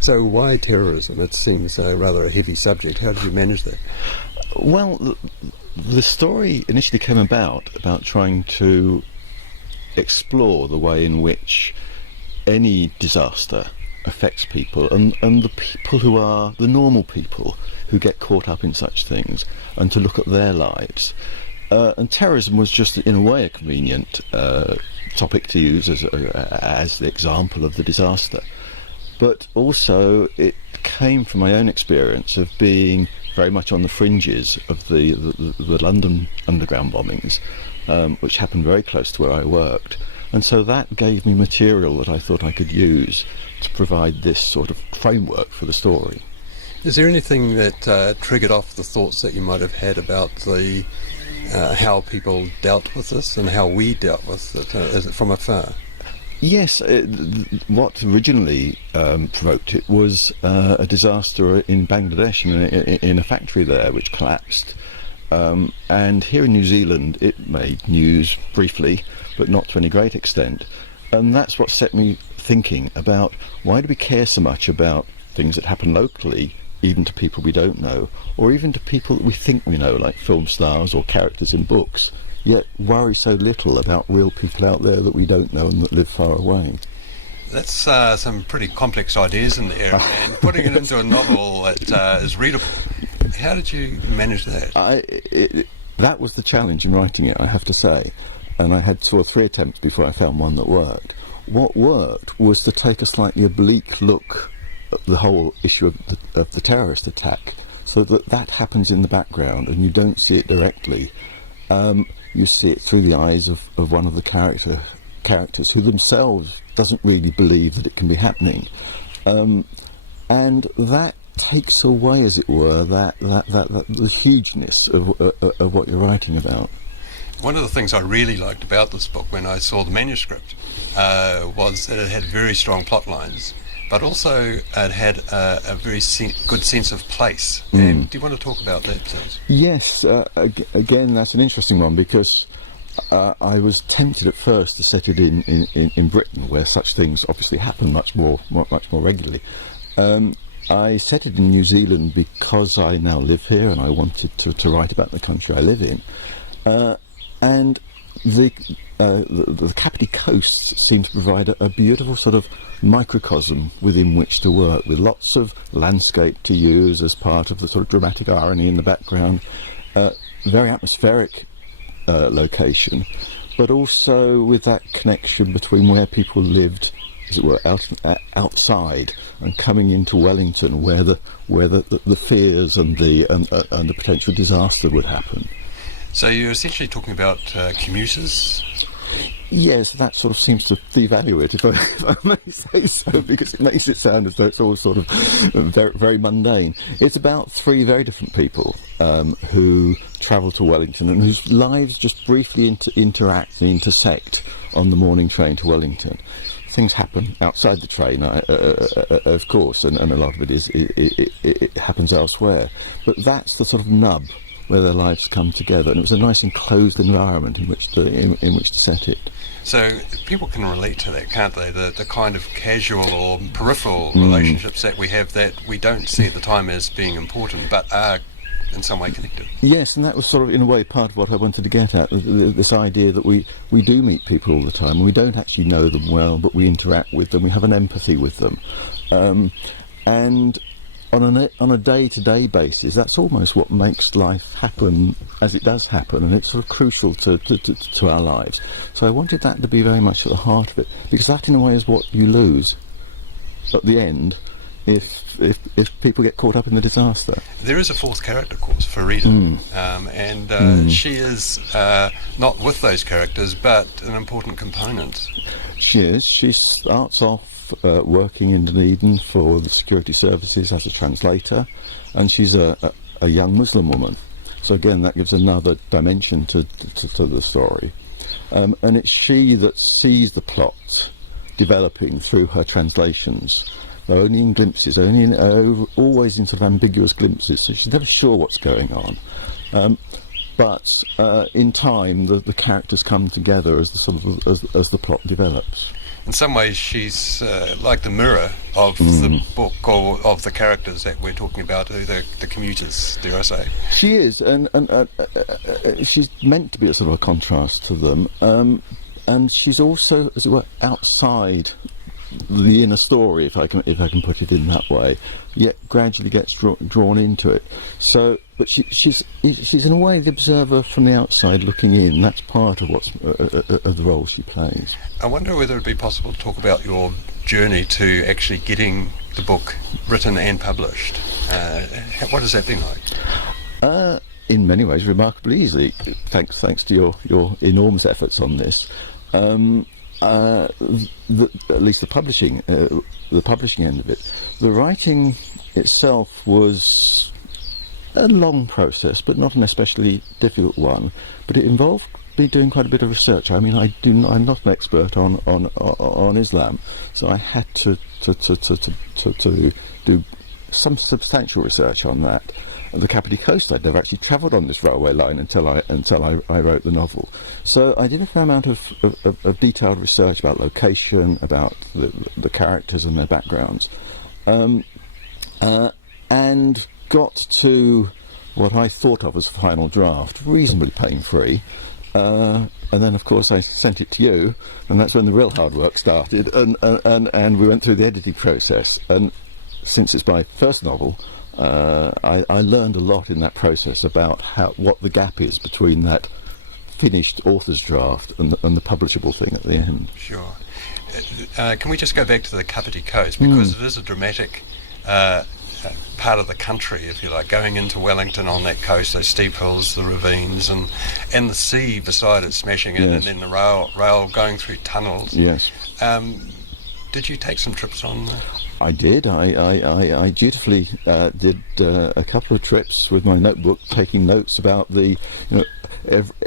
So why terrorism? It seems rather a heavy subject. How did you manage that? Well, the story initially came about trying to explore the way in which any disaster affects people, and the people who are the normal people who get caught up in such things, and to look at their lives. And terrorism was just, in a way, a convenient topic to use as the example of the disaster. But also, it came from my own experience of being very much on the fringes of the London underground bombings, which happened very close to where I worked. And so that gave me material that I thought I could use to provide this sort of framework for the story. Is there anything that triggered off the thoughts that you might have had about the how people dealt with this and how we dealt with it from afar? Yes, what originally provoked it was a disaster in Bangladesh, in a factory there, which collapsed. And here in New Zealand, it made news briefly, but not to any great extent. And that's what set me thinking about why do we care so much about things that happen locally, even to people we don't know, or even to people that we think we know, like film stars or characters in books, yet worry so little about real people out there that we don't know and that live far away. That's some pretty complex ideas in there, and putting it into a novel that is readable. How did you manage that? That was the challenge in writing it, I have to say, and I had 2 or 3 attempts before I found one that worked. What worked was to take a slightly oblique look at the whole issue of the terrorist attack, so that happens in the background and you don't see it directly. You see it through the eyes of one of the characters who themselves doesn't really believe that it can be happening, and that takes away, as it were, the hugeness of what you're writing about. One of the things I really liked about this book when I saw the manuscript was that it had very strong plot lines, but also it had a very good sense of place. And do you want to talk about that, please? Yes, again, that's an interesting one, because I was tempted at first to set it in Britain, where such things obviously happen much more regularly. I set it in New Zealand because I now live here and I wanted to write about the country I live in. And the Kapiti Coast seems to provide a beautiful sort of microcosm within which to work, with lots of landscape to use as part of the sort of dramatic irony in the background. Very atmospheric location, but also with that connection between where people lived, as it were, outside, and coming into Wellington, where the fears and the potential disaster would happen. So you're essentially talking about commuters? Yes, that sort of seems to devalue it, if I may say so, because it makes it sound as though it's all sort of very, very mundane. It's about 3 very different people who travel to Wellington and whose lives just briefly interact and intersect on the morning train to Wellington. Things happen outside the train, of course, and a lot of it happens elsewhere. But that's the sort of nub where their lives come together, and it was a nice enclosed environment in which to set it. So people can relate to that, can't they? The kind of casual or peripheral relationships that we have that we don't see at the time as being important, but are in some way connected. Yes, and that was sort of, in a way, part of what I wanted to get at, this idea that we do meet people all the time, and we don't actually know them well, but we interact with them, we have an empathy with them. And on a day-to-day basis, that's almost what makes life happen as it does happen, and it's sort of crucial to our lives. So I wanted that to be very much at the heart of it, because that in a way is what you lose at the end if people get caught up in the disaster. There is a 4th character, of course, Farida, and she is not with those characters, but an important component. She is. She starts off working in Dunedin for the security services as a translator, and she's a young Muslim woman. So again, that gives another dimension to the story. And it's she that sees the plot developing through her translations. They're only in glimpses, always in sort of ambiguous glimpses, so she's never sure what's going on. But in time, the characters come together as the plot develops. in some ways she's like the mirror of the book, or of the characters that we're talking about, the commuters, dare I say. She is, and she's meant to be a sort of a contrast to them, and she's also, as it were, outside the inner story, if I can put it in that way, yet gradually gets drawn into it. So, but she's in a way the observer from the outside looking in. That's part of of the role she plays. I wonder whether it'd be possible to talk about your journey to actually getting the book written and published. What has that been like? In many ways, remarkably easily, thanks to your enormous efforts on this. At least the publishing end of it. The writing itself was a long process, but not an especially difficult one. But it involved me doing quite a bit of research. I mean, I'm not an expert on Islam, so I had to do some substantial research on that. The Kapiti Coast, I'd never actually travelled on this railway line until I wrote the novel. So I did a fair amount of detailed research about location, about the characters and their backgrounds, and got to what I thought of as a final draft, reasonably pain-free. And then, of course, I sent it to you, and that's when the real hard work started. And we went through the editing process. And since it's my first novel, I learned a lot in that process about what the gap is between that finished author's draft and the publishable thing at the end. Sure. Can we just go back to the Kapiti Coast, because it is a dramatic part of the country, if you like, going into Wellington on that coast, those steep hills, the ravines, and the sea beside it smashing in, and then the rail going through tunnels. Yes. Did you take some trips on? I did. I dutifully did a couple of trips with my notebook, taking notes about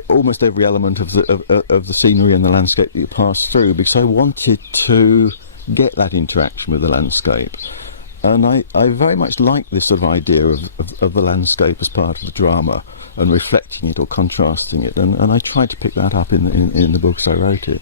almost every element of the scenery and the landscape that you pass through, because I wanted to get that interaction with the landscape. And I very much like this sort of idea of the landscape as part of the drama and reflecting it or contrasting it, and I tried to pick that up in the books I wrote it.